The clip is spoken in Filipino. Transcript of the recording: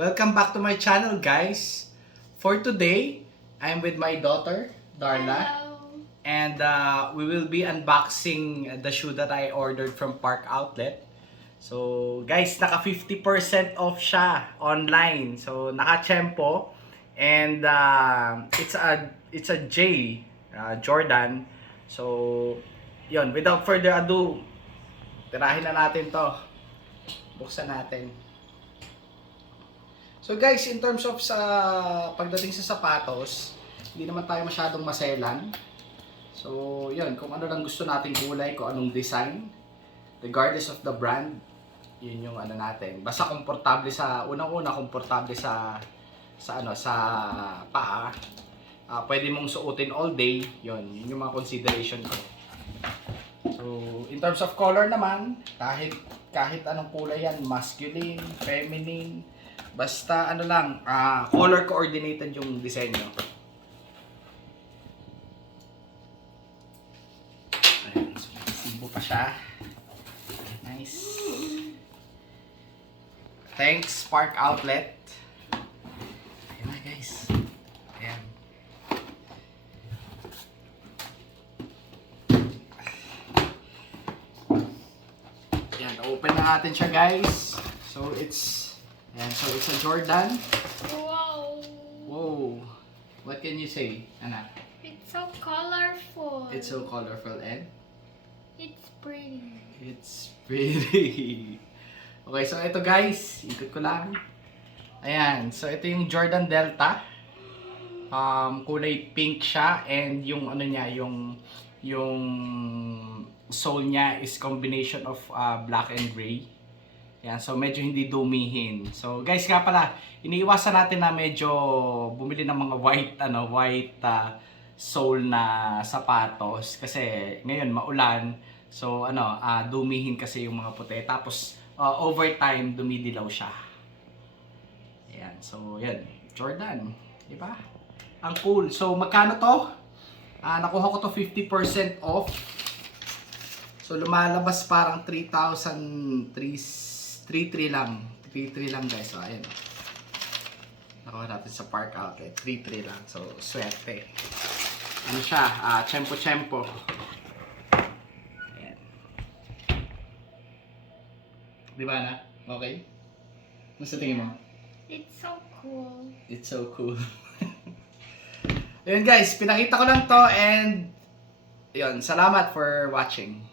Welcome back to my channel, guys. For today, I'm with my daughter, Darla. Hello. And we will be unboxing the shoe that I ordered from Park Outlet. So, guys, naka 50% off siya online. So, naka-tsempo. And it's a J, Jordan. So, yun, without further ado, tirahin na natin to. Buksan natin. So guys, in terms of sa pagdating sa sapatos, hindi naman tayo masyadong maselan. So, yun, kung ano lang gusto nating kulay, kung anong design, regardless of the brand, yun yung ano natin. Basta komportable sa unang-una, komportable sa paa. Pwede mong suotin all day, yun yung mga consideration ko. So, in terms of color naman, kahit anong kulay yan, masculine, feminine, basta ano lang, color coordinated yung disenyo. Ayan, so sibo pa siya. Nice. Thanks, Park Outlet. Ayan na guys. Ayan. Ayan, open na natin siya guys. So it's a Jordan. Wow. Whoa. What can you say, anak? It's so colorful. It's so colorful and It's pretty. it's pretty. Okay, so ito guys, ikot ko lang. Ayan, so ito yung Jordan Delta. Kulay pink siya and yung ano niya, yung sole niya is combination of black and gray. Yan, so medyo hindi dumihin. So guys, nga pala, iniiwasan natin na medyo bumili ng mga white sole na sapatos kasi ngayon maulan. So dumihin kasi yung mga puti. Tapos over time dumidilaw siya. Ayan, so yan, Jordan, di ba? Ang cool. So magkano to? Nakuha ko to 50% off. So lumalabas parang 3,333 lang. 33 lang guys. So ayan. Nakuha natin sa Park Outlet. 33 lang. So swerte. Ano siya? Tsempo-tsempo. Ayan. Di ba na? Okay? Mas tingin mo? It's so cool. It's so cool. Ayun guys, pinakita ko lang to and yun, salamat for watching.